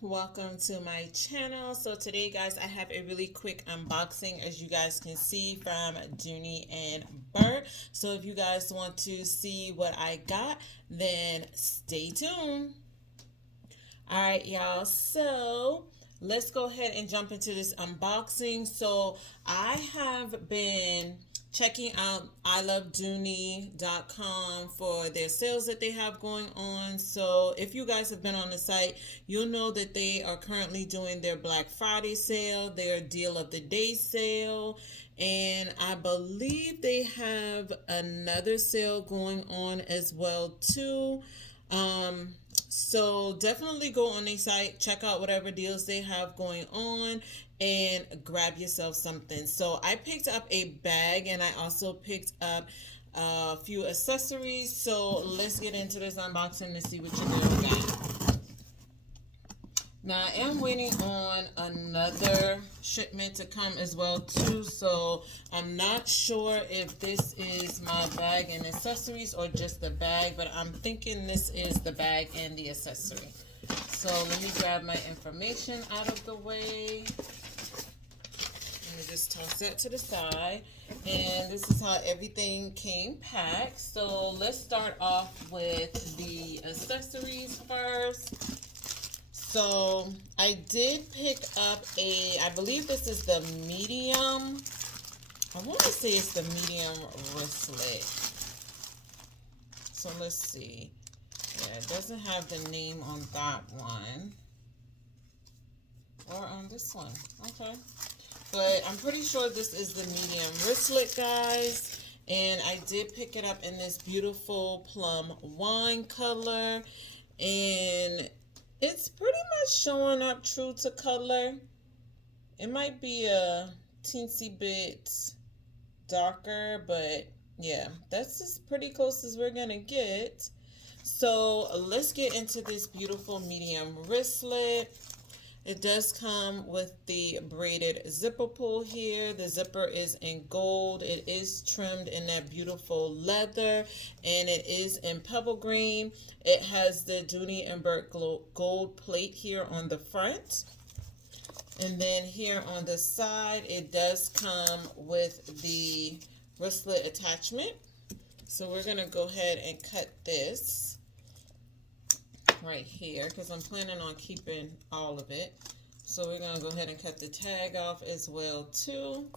welcome to my channel. So today guys, I have a really quick unboxing, as you guys can see, from Dooney&Bourke. So if you guys want to see what I got, then stay tuned. Alright y'all, so let's go ahead and jump into this unboxing. So I have been checking out Ilovedooney.com for their sales that they have going on. So if you guys have been on the site, you'll know that they are currently doing their Black Friday sale, their deal of the day sale, and I believe they have another sale going on as well too. So definitely go on their site, check out whatever deals they have going on, and grab yourself something. So I picked up a bag, and I also picked up a few accessories. So let's get into this unboxing and see what you got. Now I am waiting on another shipment to come as well too, so I'm not sure if this is my bag and accessories or just the bag, but I'm thinking this is the bag and the accessory. So let me grab my information out of the way. Let me just toss that to the side. And this is how everything came packed. So let's start off with the accessories first. So I did pick up I believe this is the medium, I want to say it's the medium wristlet. So let's see. Yeah, it doesn't have the name on that one. Or on this one. Okay. But I'm pretty sure this is the medium wristlet, guys. And I did pick it up in this beautiful plum wine color. And it's pretty much showing up true to color. It might be a teensy bit darker, but yeah, that's as pretty close as we're gonna get. So let's get into this beautiful medium wristlet. It does come with the braided zipper pull here. The zipper is in gold. It is trimmed in that beautiful leather, and it is in pebble green. It has the Dooney&Bourke gold plate here on the front. And then here on the side, it does come with the wristlet attachment. So we're going to go ahead and cut this right here, because I'm planning on keeping all of it. So we're going to go ahead and cut the tag off as well too.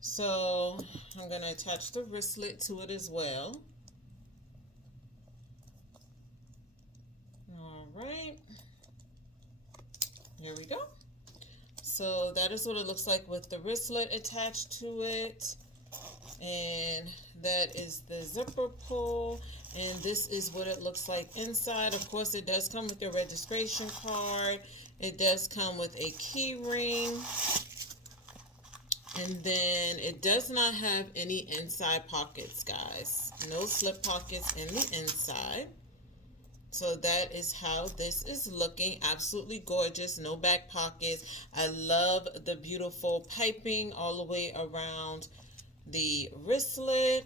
So I'm going to attach the wristlet to it as well. All right, here we go. So that is what it looks like with the wristlet attached to it, and that is the zipper pull. And this is what it looks like inside. Of course, it does come with your registration card. It does come with a key ring. And then it does not have any inside pockets, guys. No slip pockets in the inside. So that is how this is looking. Absolutely gorgeous. No back pockets. I love the beautiful piping all the way around the wristlet.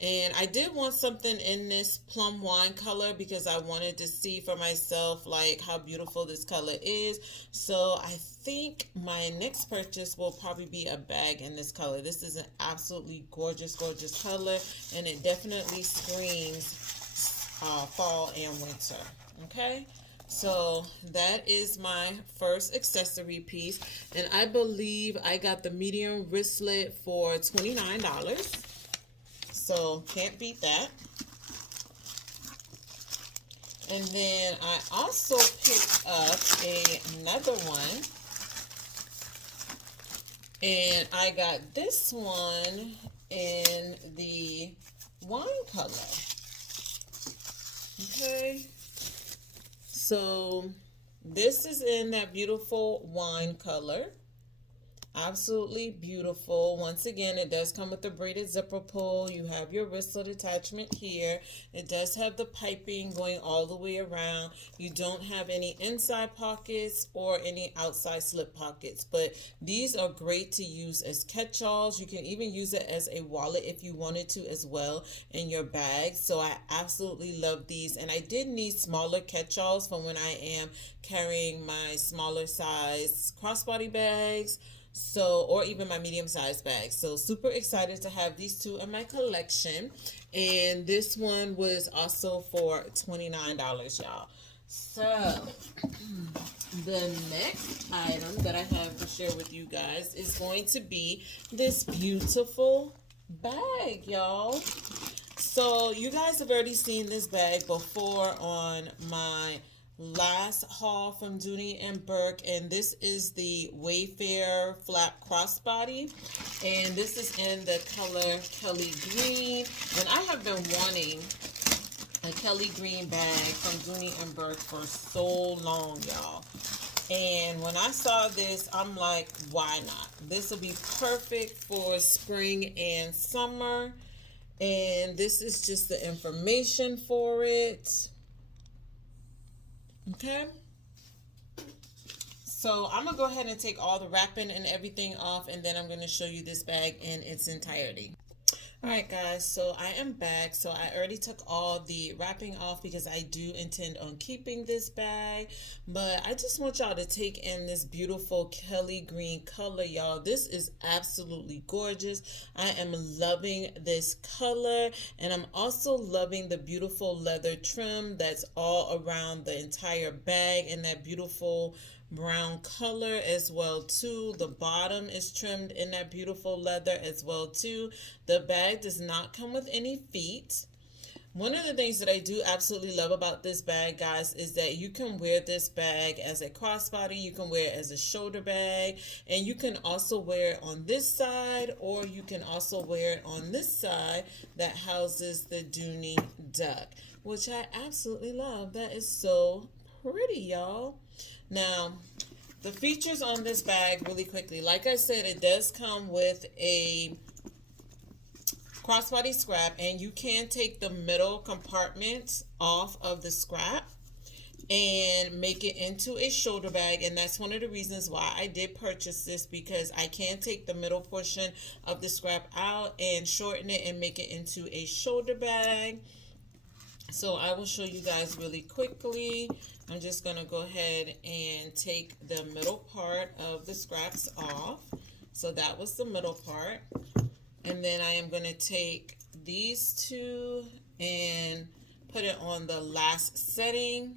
And I did want something in this plum wine color because I wanted to see for myself like how beautiful this color is. So I think my next purchase will probably be a bag in this color. This is an absolutely gorgeous, gorgeous color, and it definitely screams fall and winter. Okay, so that is my first accessory piece, and I believe I got the medium wristlet for $29. So can't beat that. And then I also picked up another one, and I got this one in the wine color. Okay, so this is in that beautiful wine color. Absolutely beautiful. Once again, it does come with the braided zipper pull. You have your wristlet attachment here. It does have the piping going all the way around. You don't have any inside pockets or any outside slip pockets, but these are great to use as catch-alls. You can even use it as a wallet if you wanted to as well in your bag. So I absolutely love these, and I did need smaller catch-alls for when I am carrying my smaller size crossbody bags, so, or even my medium-sized bag. So super excited to have these two in my collection. And this one was also for $29, y'all. So the next item that I have to share with you guys is going to be this beautiful bag, y'all. So you guys have already seen this bag before on my last haul from Dooney&Bourke, and this is the Wayfarer flap crossbody, and this is in the color Kelly Green. And I have been wanting a Kelly Green bag from Dooney&Bourke for so long, y'all. And when I saw this, I'm like, why not? This will be perfect for spring and summer. And this is just the information for it. Okay, so I'm gonna go ahead and take all the wrapping and everything off, and then I'm gonna show you this bag in its entirety. All right, guys, so I am back. So I already took all the wrapping off because I do intend on keeping this bag, but I just want y'all to take in this beautiful Kelly Green color, y'all. This is absolutely gorgeous. I am loving this color, and I'm also loving the beautiful leather trim that's all around the entire bag, and that beautiful brown color as well too. The bottom is trimmed in that beautiful leather as well too. The bag does not come with any feet. One of the things that I do absolutely love about this bag, guys, is that you can wear this bag as a crossbody, you can wear it as a shoulder bag, and you can also wear it on this side, or you can also wear it on this side that houses the Dooney duck, which I absolutely love. That is so pretty, y'all. Now, the features on this bag really quickly. Like I said, it does come with a crossbody scrap, and you can take the middle compartment off of the scrap and make it into a shoulder bag. And that's one of the reasons why I did purchase this, because I can take the middle portion of the scrap out and shorten it and make it into a shoulder bag. So I will show you guys really quickly. I'm just going to go ahead and take the middle part of the scraps off. So that was the middle part. And then I am going to take these two and put it on the last setting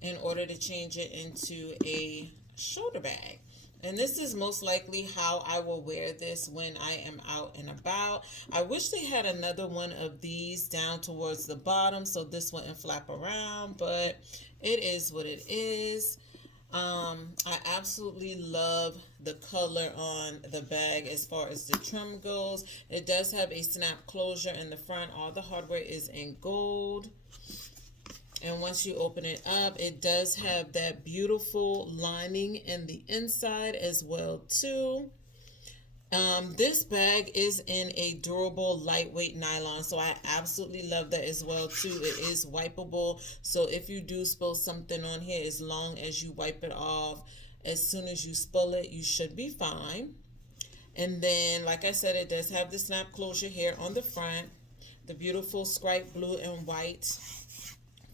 in order to change it into a shoulder bag. And this is most likely how I will wear this when I am out and about. I wish they had another one of these down towards the bottom so this wouldn't flap around, but it is what it is. I absolutely love the color on the bag as far as the trim goes. It does have a snap closure in the front. All the hardware is in gold. And once you open it up, it does have that beautiful lining in the inside as well too. This bag is in a durable, lightweight nylon, so I absolutely love that as well too. It is wipeable, so if you do spill something on here, as long as you wipe it off as soon as you spill it, you should be fine. And then, like I said, it does have the snap closure here on the front, the beautiful striped blue and white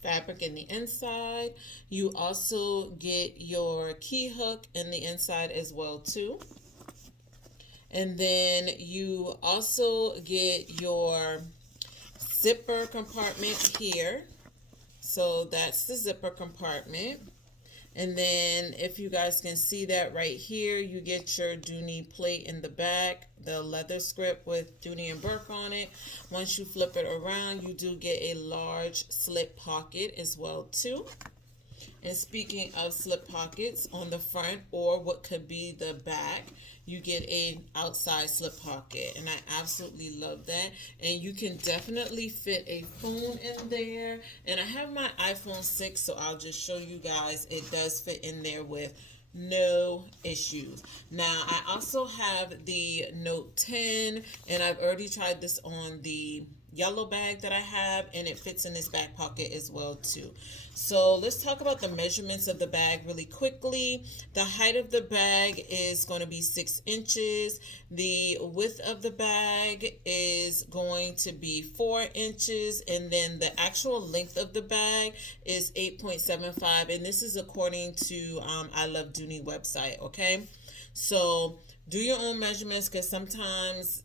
fabric in the inside. You also get your key hook in the inside as well too. And then you also get your zipper compartment here. So that's the zipper compartment. And then if you guys can see that right here, you get your Dooney plate in the back, the leather script with Dooney&Bourke on it. Once you flip it around, you do get a large slip pocket as well too. And speaking of slip pockets, on the front or what could be the back, you get an outside slip pocket, and I absolutely love that. And you can definitely fit a phone in there, and I have my iPhone 6, so I'll just show you guys. It does fit in there with no issues. Now, I also have the Note 10, and I've already tried this on the yellow bag that I have, and it fits in this back pocket as well too. So let's talk about the measurements of the bag really quickly. The height of the bag is going to be 6 inches. The width of the bag is going to be 4 inches, and then the actual length of the bag is 8.75, and this is according to Ilovedooney website. Okay, so do your own measurements, because sometimes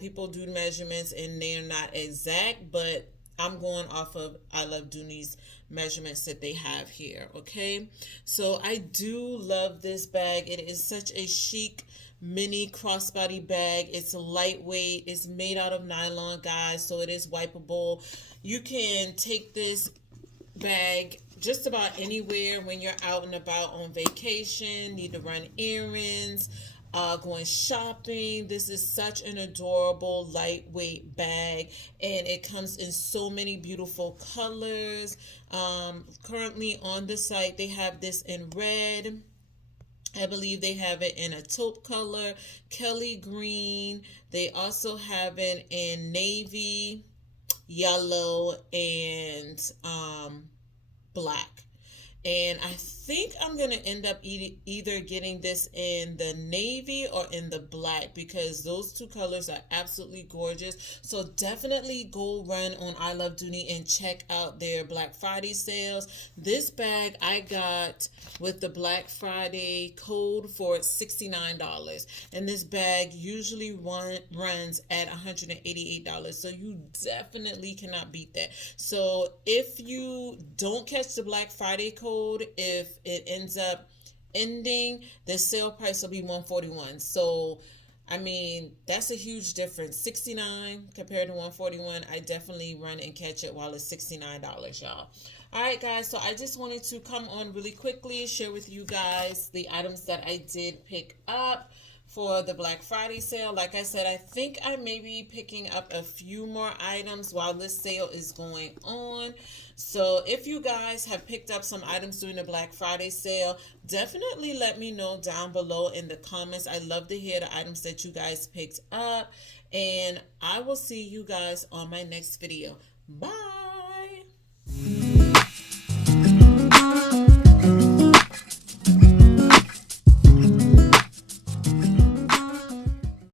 people do measurements and they're not exact, but I'm going off of Ilovedooney's measurements that they have here. Okay, so I do love this bag. It is such a chic mini crossbody bag. It's lightweight. It's made out of nylon, guys, so it is wipeable. You can take this bag just about anywhere when you're out and about on vacation, need to run errands, going shopping. This is such an adorable lightweight bag, and it comes in so many beautiful colors. Currently on the site, they have this in red. I believe they have it in a taupe color, Kelly green. They also have it in navy, yellow, and black. And I think I'm going to end up either getting this in the navy or in the black, because those two colors are absolutely gorgeous. So definitely go run on Ilovedooney and check out their Black Friday sales. This bag I got with the Black Friday code for $69. And this bag usually runs at $188. So you definitely cannot beat that. So if you don't catch the Black Friday code, if it ends up ending, the sale price will be $141. So I mean, that's a huge difference. $69 compared to $141. I definitely run and catch it while it's $69, y'all. All right, guys, so I just wanted to come on really quickly, share with you guys the items that I did pick up for the Black Friday sale. Like I said, I think I may be picking up a few more items while this sale is going on. So if you guys have picked up some items during the Black Friday sale, definitely let me know down below in the comments. I love to hear the items that you guys picked up. And I will see you guys on my next video. Bye.